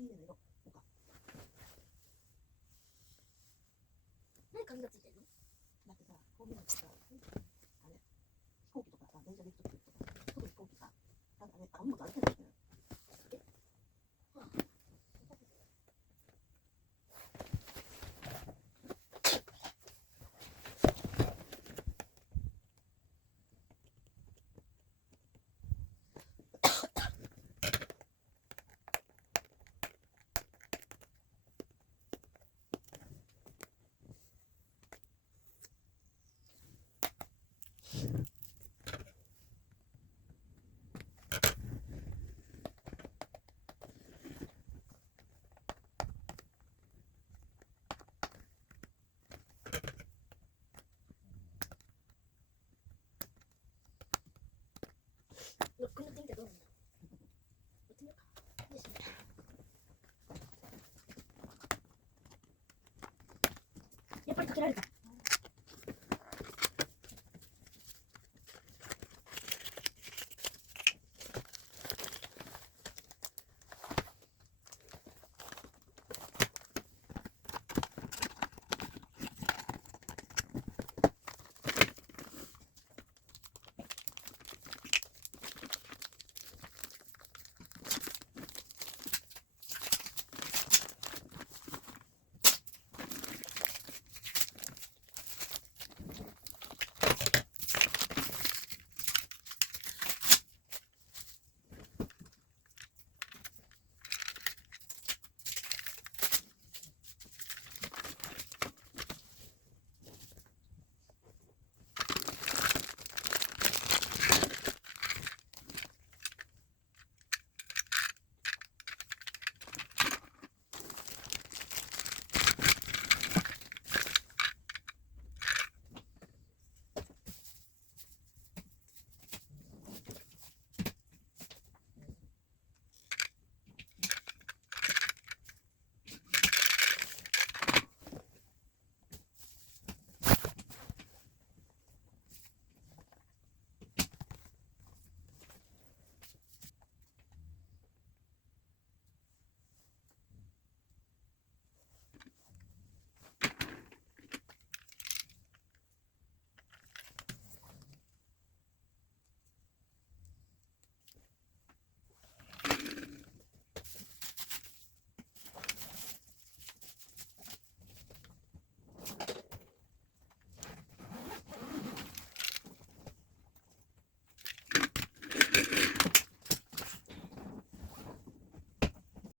綺麗な色。なんか何紙がついてるの？だってさ、こういうのってさ、あれ、飛行機とかさ、電車で行くときとか、特に飛行機さ、なんかね、あ、荷物預けないといけない。ロック塗ってみてどうなんだろう。塗ってみようか。よいしょ。やっぱりかけられた。